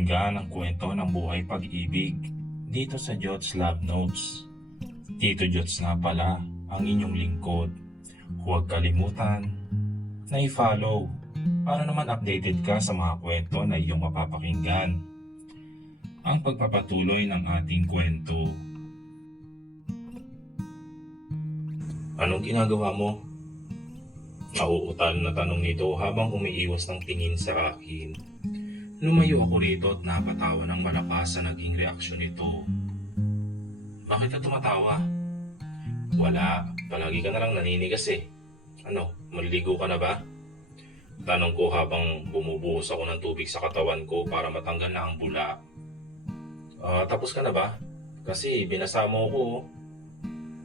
pakinggan ang kwento ng buhay pag-ibig dito sa Jots Love Notes. Tito Jots nga pala ang inyong lingkod. Huwag kalimutan na i-follow para naman updated ka sa mga kwento na iyong mapapakinggan. Ang pagpapatuloy ng ating kwento. Anong ginagawa mo? Nauutal na tanong nito habang umiiwas ng tingin sa akin. Lumayo ako rito at napatawa ng malakas sa naging reaksyon nito. Bakit ka tumatawa? Wala, palagi ka na lang naninigas eh. Ano, maliligo ka na ba? Tanong ko habang bumubuhos ako ng tubig sa katawan ko para matanggal na ang bula. Tapos ka na ba? Kasi binasa mo ko.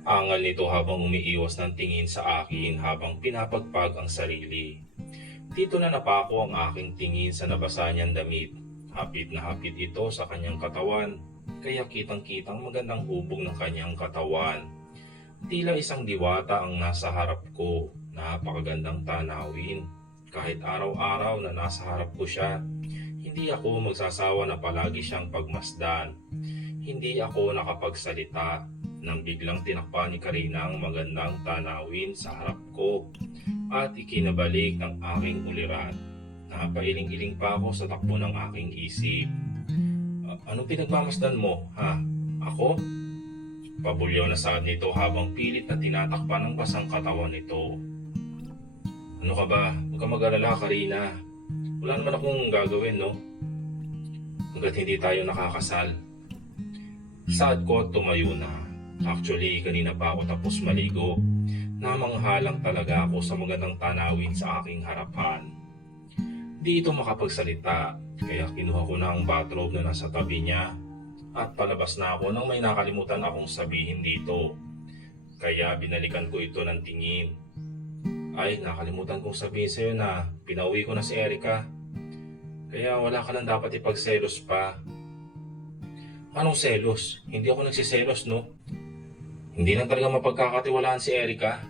Angal nito habang umiiwas ng tingin sa akin habang pinapagpag ang sarili. Dito na napako ang aking tingin sa nabasa niyang damit. Hapit na hapit ito sa kanyang katawan, kaya kitang-kitang magandang hubog ng kanyang katawan. Tila isang diwata ang nasa harap ko, napakagandang tanawin. Kahit araw-araw na nasa harap ko siya, hindi ako magsasawa na palagi siyang pagmasdan. Hindi ako nakapagsalita nang biglang tinakpan ni Karina ang magandang tanawin sa harap ko at ikinabalik ng aking uliran. Napailing-iling pa ako sa takbo ng aking isip. Ano pinagmamasdan mo, ha? Ako? Pabulyaw na saad nito habang pilit na tinatakpan ng basang katawan nito. Ano ka ba? Huwag ka mag-alala, Karina. Wala naman akong gagawin, no? Hanggat hindi tayo nakakasal. Saad ko at tumayo na. Actually, kanina pa ako tapos maligo. Namanghalang talaga ako sa magandang tanawin sa aking harapan. Di ito makapagsalita, kaya kinuha ko na ang bathrobe na nasa tabi niya at palabas na ako nang may nakalimutan akong sabihin dito. Kaya binalikan ko ito ng tingin. Ay, nakalimutan kong sabihin sa'yo na pinauwi ko na si Erica. Kaya wala ka nang dapat ipagselos pa. Anong selos? Hindi ako nagsiselos, no? Hindi na talaga mapagkakatiwalaan si Erica.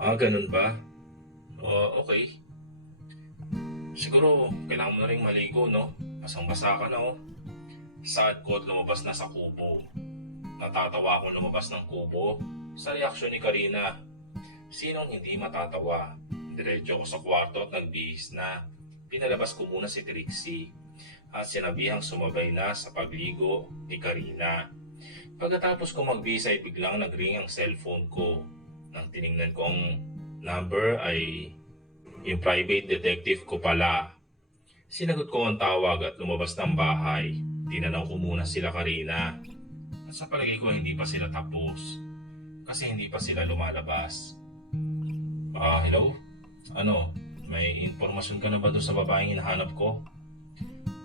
Ganun ba? Okay. Siguro, kailangan mo na rin maligo, no? Basang-basa ka na, oh. Saad ko at lumabas na sa kubo. Natatawa akong lumabas ng kubo sa reaksyon ni Karina. Sinong hindi matatawa? Diretso ako sa kwarto at nagbihis na. Pinalabas ko muna si Trixie at sinabihang sumabay na sa pagligo ni Karina. Pagkatapos ko magbihis ay biglang nag-ring ang cellphone ko. Nang tiningnan ko ang number ay yung private detective ko pala. Sinagot ko ang tawag at lumabas ng bahay. Tinanong ko muna sila Karina. At sa palagay ko hindi pa sila tapos. Kasi hindi pa sila lumalabas. Hello? Ano? May impormasyon ka na ba doon sa babaeng hinahanap ko?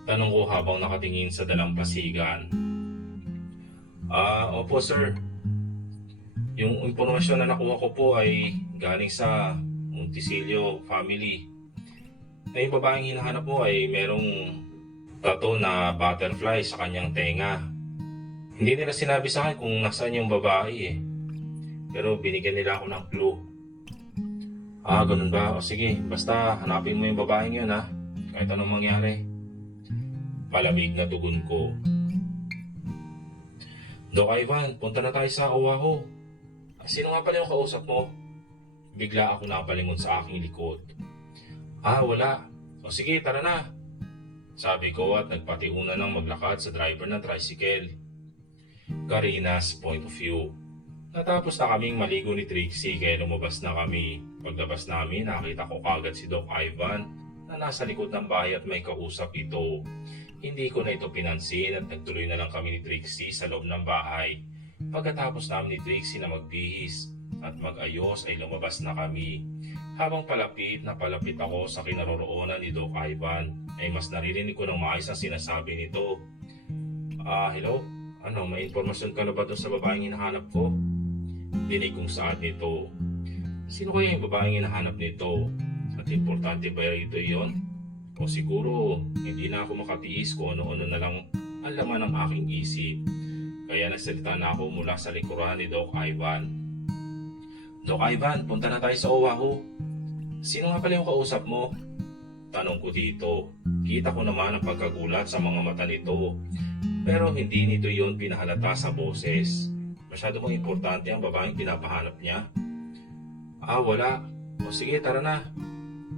Tanong ko habang nakatingin sa dalampasigan. Opo sir. Yung impormasyon na nakuha ko po ay galing sa Monticello family. Na yung babaeng hinahanap mo ay merong tattoo na butterfly sa kanyang tenga. Hindi nila sinabi sa akin kung nasaan yung babae eh. Pero binigyan nila ako ng clue. Ganun ba? O sige, basta hanapin mo yung babaeng yun ha. Kahit anong mangyari. Palamig na tugon ko. Doc Ivan, punta na tayo sa Oahu. Sino nga pala yung kausap mo? Bigla ako napalingon sa aking likod. Wala. O sige, tara na. Sabi ko at nagpatiuna ng maglakad sa driver ng tricycle. Karina's point of view. Natapos na kaming maligo ni Trixie kaya lumabas na kami. Paglabas namin, nakita ko kagad si Doc Ivan na nasa likod ng bahay at may kausap ito. Hindi ko na ito pinansin at nagtuloy na lang kami ni Trixie sa loob ng bahay. Pagkatapos namin ni Trixie na magbihis at mag-ayos ay lumabas na kami. Habang palapit na palapit ako sa kinaroroonan ni Doc Ivan ay mas naririnig ko ng maayos ang sinasabi nito. Hello? Ano, may informasyon ka na ba doon sa babaeng hinahanap ko? Dinig kong saad nito. Sino kaya yung babaeng hinahanap nito? At importante ba ito iyon? O siguro, hindi na ako makatiis kung ano-ano na lang ang laman ng aking isip. Kaya nagsalita na ako mula sa likuran ni Doc Ivan. Doc Ivan, punta na tayo sa Oahu. Sino nga pala yung kausap mo? Tanong ko dito. Kita ko naman ang pagkagulat sa mga mata nito. Pero hindi nito yon pinahalata sa boses. Masyado bang importante ang babaeng pinapahanap niya? Wala. O sige, tara na.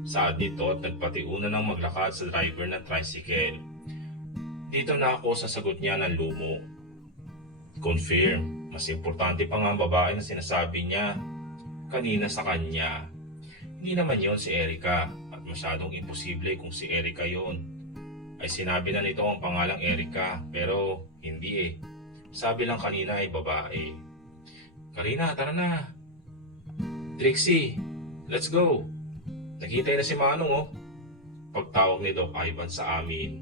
Saad nito at nagpatiuna ng maglakad sa driver ng tricycle. Dito na ako sa sagot niya ng lumo. Confirm, mas importante pa nga ang babae na sinasabi niya kanina sa kanya. Hindi naman yon si Erica at masyadong imposible kung si Erica yon. Ay sinabi na nito ang pangalang Erica pero hindi eh. Sabi lang kanina ay babae. Karina, tara na. Trixie, let's go. Nakitay na si Manong oh. Pagtawag ni Doc Ivan sa amin.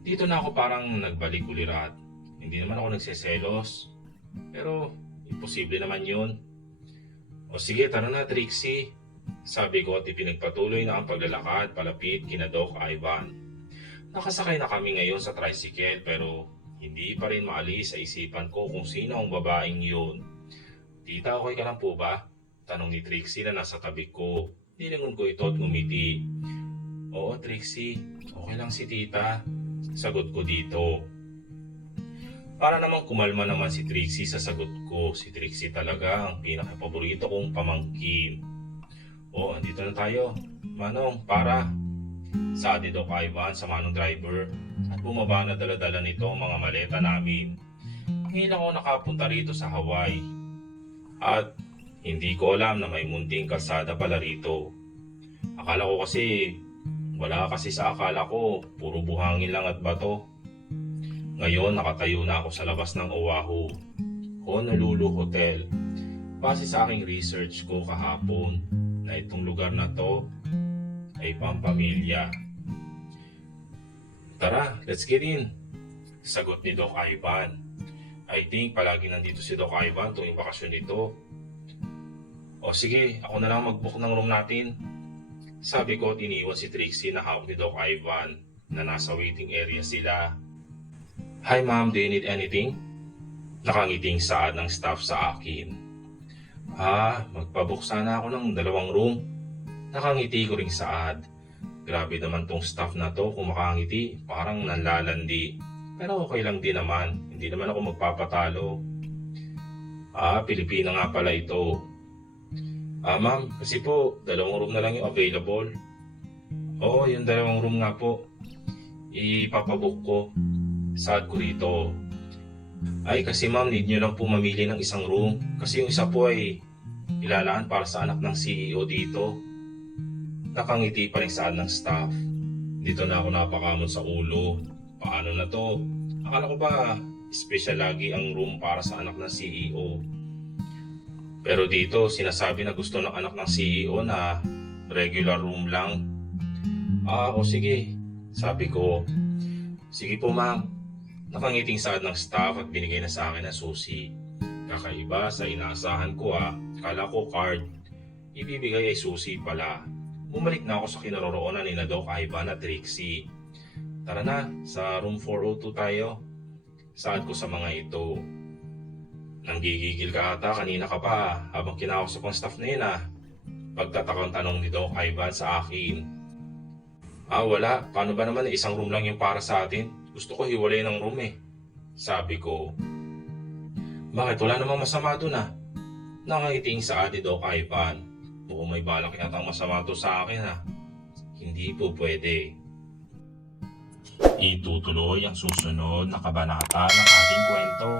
Dito na ako parang nagbalik ulirat. Hindi naman ako nagseselos. Pero imposible naman yun. O sige, tara na Trixie. Sabi ko at ipinagpatuloy na ang paglalakad palapit kina Doc Ivan. Nakasakay na kami ngayon sa tricycle pero hindi pa rin maalis sa isipan ko kung sino ang babaeng yun. Tita, okay ka lang po ba? Tanong ni Trixie na nasa tabi ko. Nilingon ko ito at ngumiti. Oo Trixie, okay lang si tita. Sagot ko dito. Para namang kumalma naman si Trixie sa sagot ko. Si Trixie talaga ang pinakapaborito kong pamangkin. Andito na tayo. Manong, para. Sabi Doc Ivan sa manong driver at bumaba na dala-dala nito ang mga maleta namin. Ngayon ako nakapunta rito sa Hawaii. At hindi ko alam na may munting kalsada pala rito. Akala ko kasi, wala kasi sa akala ko, puro buhangin lang at bato. Ngayon nakatayo na ako sa labas ng Oahu, Honolulu Hotel. Base sa aking research ko kahapon na itong lugar na to ay pampamilya. Tara, let's get in. Sagot ni Doc Ivan. I think palagi nandito si Doc Ivan tuwing bakasyon nito. O sige, ako na lang mag-book ng room natin. Sabi ko at iniwan si Trixie na hawak ni Doc Ivan na nasa waiting area sila. Hi ma'am, do you need anything? Nakangiting saad ng staff sa akin. Magpabook sana ako ng 2 room. Nakangiti ko ring saad. Grabe naman tong staff na to kung makangiti, parang nanlalandi. Pero okay lang din naman, hindi naman ako magpapatalo. Pilipina nga pala ito. Ma'am, kasi po, 2 room na lang yung available. Oo, yung 2 room nga po. Ipapabook ko. Saad ko rito. Ay, kasi ma'am, need nyo lang po mamili ng 1 room. Kasi yung isa po ay ilalaan para sa anak ng CEO dito. Nakangiti pa rin saad ng staff. Dito na ako napakamot sa ulo. Paano na to? Akala ko ba, special lagi ang room para sa anak ng CEO. Pero dito, sinasabi na gusto ng anak ng CEO na regular room lang. O sige, sabi ko. Sige po ma'am. Nakangiting saad ng staff at binigay na sa akin ang susi. Kakaiba sa inaasahan ko Akala ko card. Ibibigay ay susi pala. Bumalik na ako sa kinaroroonan ni Doc Ivan at Trixie. Tara na, sa room 402 tayo. Saad ko sa mga ito. Nanggigigil ka ata, kanina ka pa habang kinakausap ang staff na yun Pagtatakang tanong ni Doc Ivan sa akin. Wala. Paano ba naman 1 room lang yung para sa atin? Gusto ko hiwalay ng room eh. Sabi ko. Bakit? Wala namang masama dun Nangangiting sa ni Doc Ivan. Mukhang may balak yatang masama to sa akin Hindi po pwede. Itutuloy ang susunod na kabanata ng ating kwento.